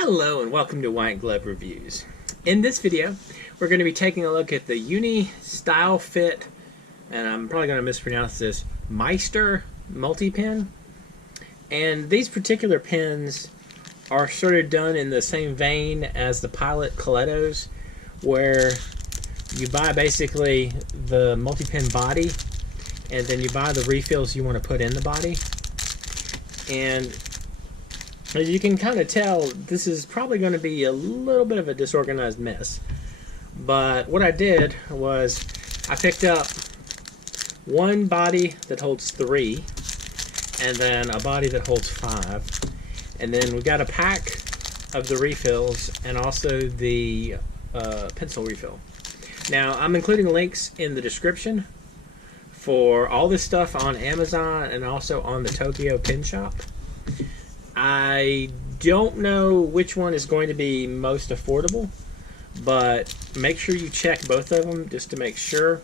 Hello and welcome to White Glove Reviews. In this video, we're going to be taking a look at the Uni Style Fit, and I'm probably going to mispronounce this, Meister multi-pen. And these particular pens are sort of done in the same vein as the Pilot Colettos, where you buy basically the multi-pen body, and then you buy the refills you want to put in the body. And as you can kind of tell, this is probably going to be a little bit of a disorganized mess. But what I did was I picked up one body that holds 3, and then a body that holds 5. And then we got a pack of the refills and also the pencil refill. Now, I'm including links in the description for all this stuff on Amazon and also on the Tokyo Pen Shop. I don't know which one is going to be most affordable, but make sure you check both of them just to make sure,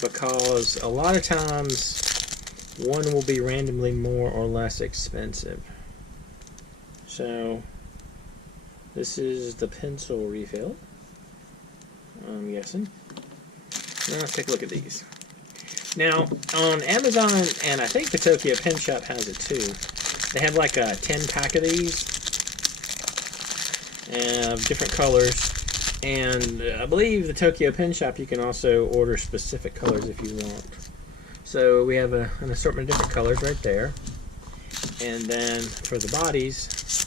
because a lot of times one will be randomly more or less expensive. So this is the pencil refill, I'm guessing. Now let's take a look at these. Now on Amazon, and I think the Tokyo Pen Shop has it too, they have like a 10-pack of these of different colors, and I believe the Tokyo Pen Shop you can also order specific colors if you want. So we have an assortment of different colors right there. And then for the bodies,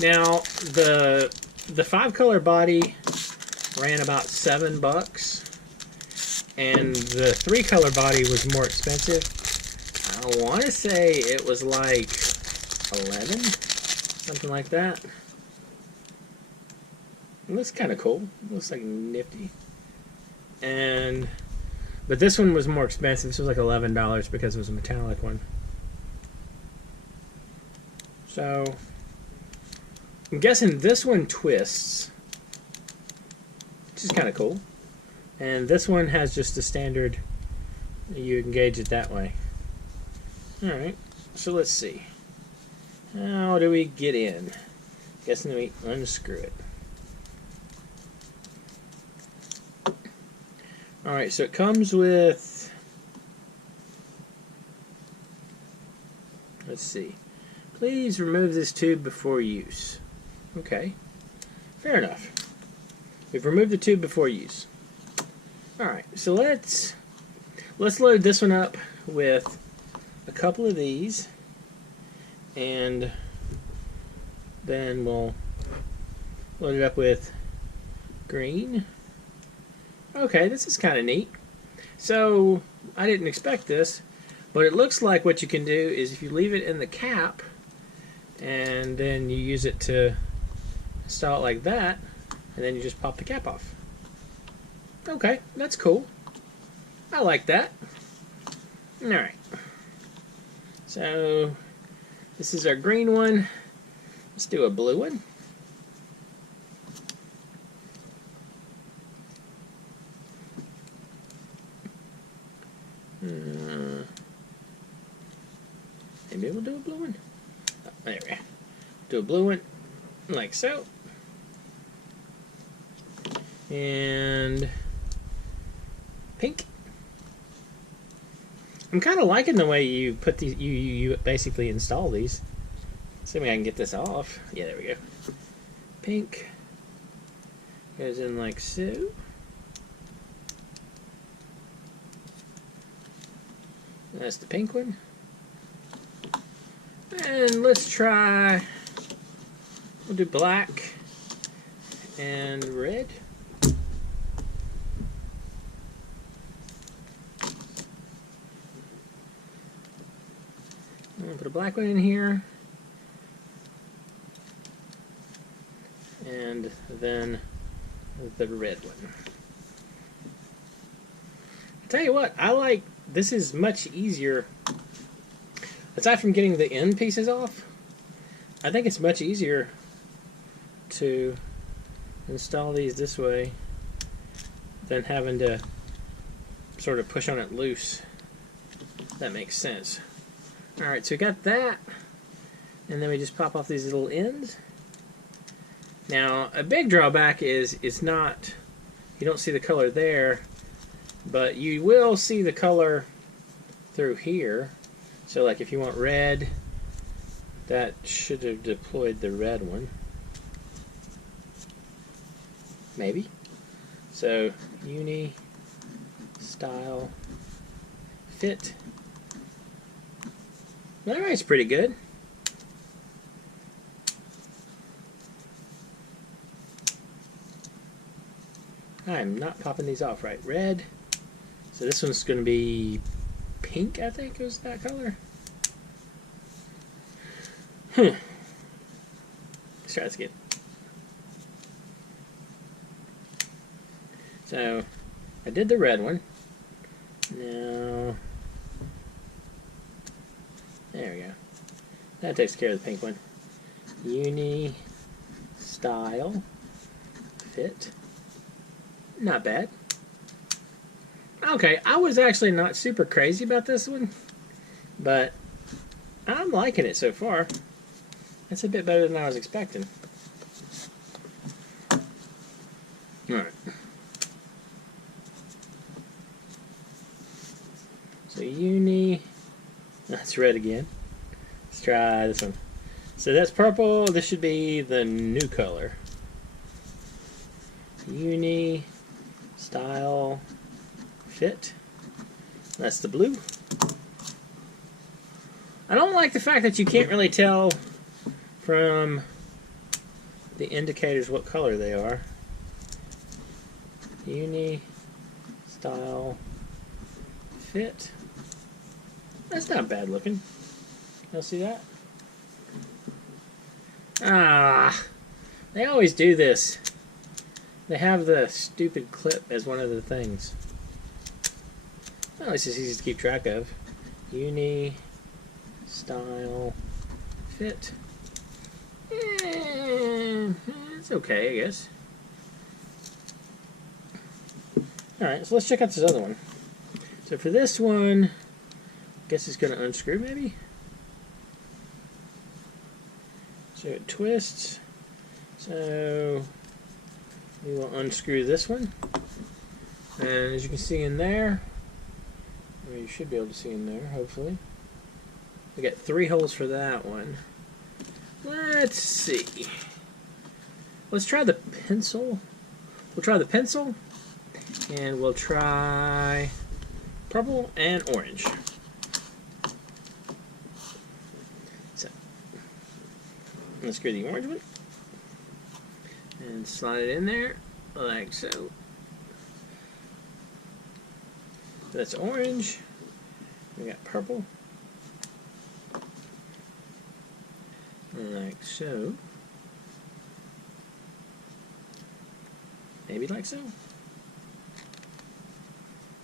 now the 5-color body ran about $7, and the 3-color body was more expensive. I want to say it was like 11, something like that. It looks kind of cool. It looks like nifty. But this one was more expensive. This was like $11 because it was a metallic one. So I'm guessing this one twists, which is kind of cool. And this one has just the standard, you engage it that way. Alright, so let's see. How do we get in? Guessing we unscrew it. Alright, so it comes with, let's see. Please remove this tube before use. Okay, fair enough. We've removed the tube before use. Alright, so let's load this one up with a couple of these, and then we'll load it up with green. Okay, this is kind of neat. So I didn't expect this, but it looks like what you can do is if you leave it in the cap and then you use it to install it like that, and then you just pop the cap off. Okay, that's cool. I like that. Alright. So this is our green one. Let's do a blue one. Maybe we'll do a blue one. Oh, there we go. Do a blue one, like so. And pink. I'm kind of liking the way you put these. You basically install these. Assuming I can get this off. Yeah, there we go. Pink goes in like so. That's the pink one. And let's try. We'll do black and red. I'll put a black one in here, and then the red one. I'll tell you what, I like this is much easier. Aside from getting the end pieces off, I think it's much easier to install these this way than having to sort of push on it loose. That makes sense. Alright, so we got that, and then we just pop off these little ends, Now, a big drawback is it's not, you don't see the color there, but you will see the color through here. So like if you want red, that should have deployed the red one. Maybe. So uni, style, fit. Alright, it's pretty good. I'm not popping these off right. Red. So this one's going to be pink, I think was that color. Let's try this again. So I did the red one. Now, there we go. That takes care of the pink one. Uni, style, fit. Not bad. Okay, I was actually not super crazy about this one, but I'm liking it so far. That's a bit better than I was expecting. Alright. So uni, that's red again. Let's try this one. So that's purple. This should be the new color. Uni, style, fit. That's the blue. I don't like the fact that you can't really tell from the indicators what color they are. Uni, style, fit. That's not bad looking. You'll see that? Ah, they always do this. They have the stupid clip as one of the things. Well, it's just easy to keep track of. Uni, style, fit. It's okay, I guess. Alright, so let's check out this other one. So for this one, I guess it's going to unscrew maybe? So it twists. So we will unscrew this one. And as you can see in there, well, you should be able to see in there, hopefully. We got 3 holes for that one. Let's see. Let's try the pencil. We'll try the pencil, and we'll try purple and orange. So, let's screw the orange one, and slide it in there, like so. That's orange. We got purple. Like so. Maybe like so.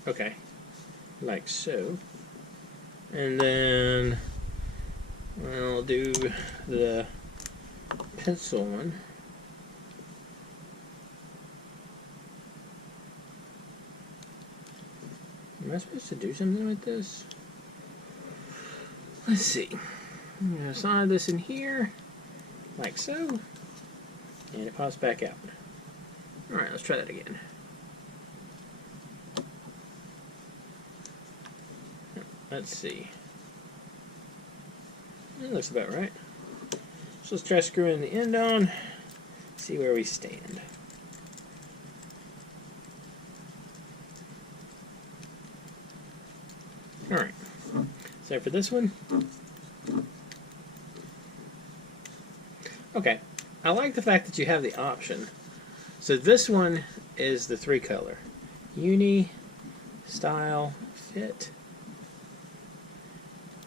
Okay. Like so. And then I'll do the pencil one. Am I supposed to do something with this? Let's see. I'm going to slide this in here, like so, and it pops back out. Alright, let's try that again. Let's see. That looks about right. So let's try screwing the end on, see where we stand. Alright, so for this one, okay, I like the fact that you have the option. So this one is the 3 color. Uni, style, fit.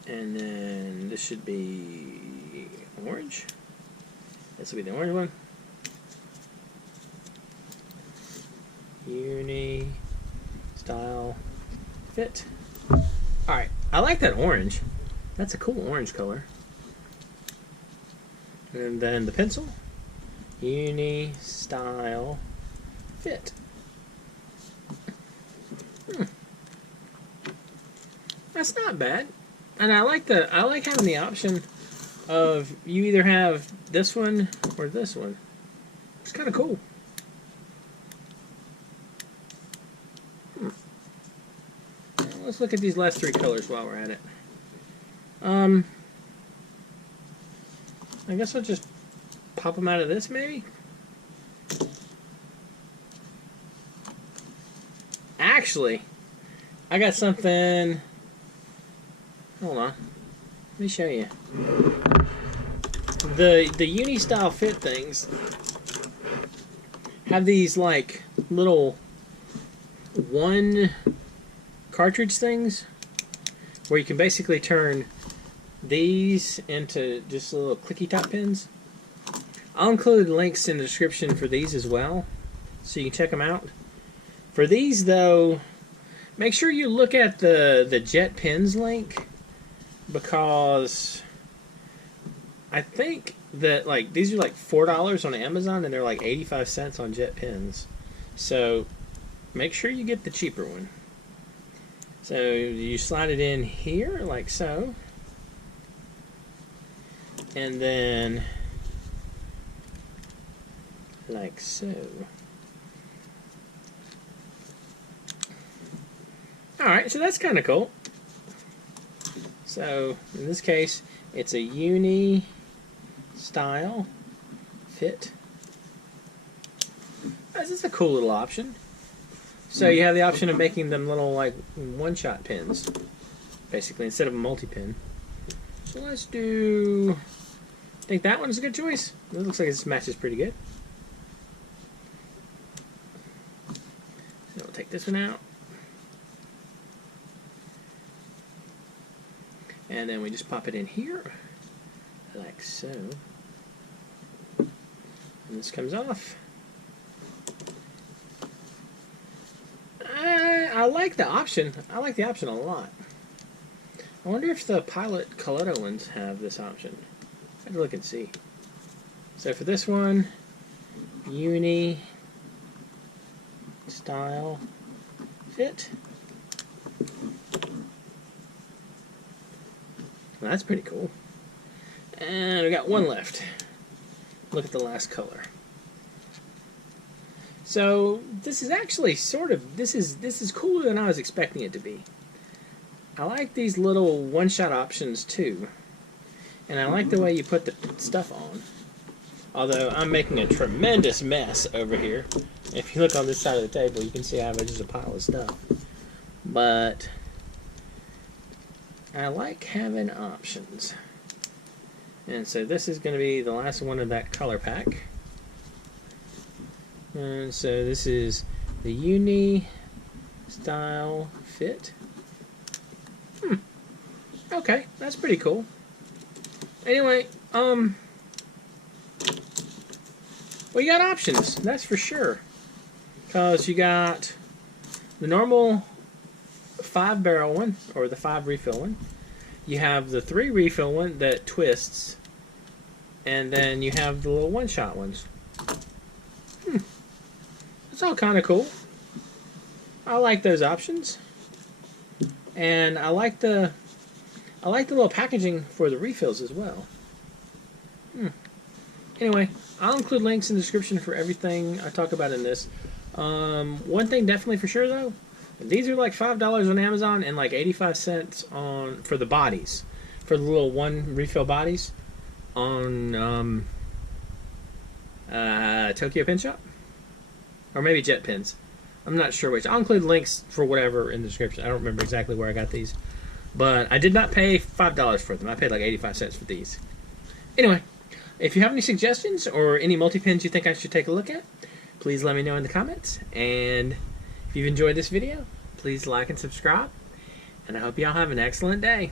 And then this should be orange. This will be the orange one. Uni, style, fit. Alright, I like that orange. That's a cool orange color. And then the pencil. Uni, style, fit. That's not bad. And I like having the option of you either have this one or this one. It's kind of cool. Let's look at these last three colors while we're at it. I guess I'll just pop them out of this, maybe? Actually, I got something. Hold on. Let me show you. The uni style fit things have these like little one cartridge things where you can basically turn these into just little clicky top pins. I'll include links in the description for these as well, so you can check them out. For these though, make sure you look at the Jet Pins link, because I think that like these are like $4 on Amazon and they're like 85 cents on Jet Pins. So make sure you get the cheaper one. So you slide it in here like so, and then like so. Alright, so that's kind of cool. So in this case, it's a uni style fit. This is a cool little option. So you have the option of making them little like one-shot pins, basically, instead of a multi-pin. So let's do, I think that one's a good choice. It looks like this matches pretty good. So we'll take this one out. And then we just pop it in here, like so. And this comes off. I like the option. I like the option a lot. I wonder if the Pilot Coletto ones have this option. I have to look and see. So for this one, uni style fit. Well, that's pretty cool. And we got one left. Look at the last color. So this is actually sort of, this is cooler than I was expecting it to be. I like these little one-shot options too. And I like the way you put the stuff on. Although I'm making a tremendous mess over here. If you look on this side of the table, you can see I have just a pile of stuff. But I like having options. And so this is going to be the last one of that color pack. And so this is the uni style fit. Okay, that's pretty cool. Anyway, well, you got options, that's for sure. Because you got the normal 5-barrel one, or the 5 refill one. You have the 3 refill one that twists. And then you have the little one-shot ones. It's all kind of cool. I like those options. And I like the little packaging for the refills as well. Anyway, I'll include links in the description for everything I talk about in this. One thing definitely for sure though, these are like $5 on Amazon and like 85 cents for the bodies, for the little 1 refill bodies on Tokyo Pin Shop, or maybe Jet Pins. I'm not sure which. I'll include links for whatever in the description. I don't remember exactly where I got these, but I did not pay $5 for them. I paid like 85 cents for these. Anyway, if you have any suggestions or any multi-pins you think I should take a look at, please let me know in the comments. And if you've enjoyed this video, please like and subscribe. And I hope y'all have an excellent day.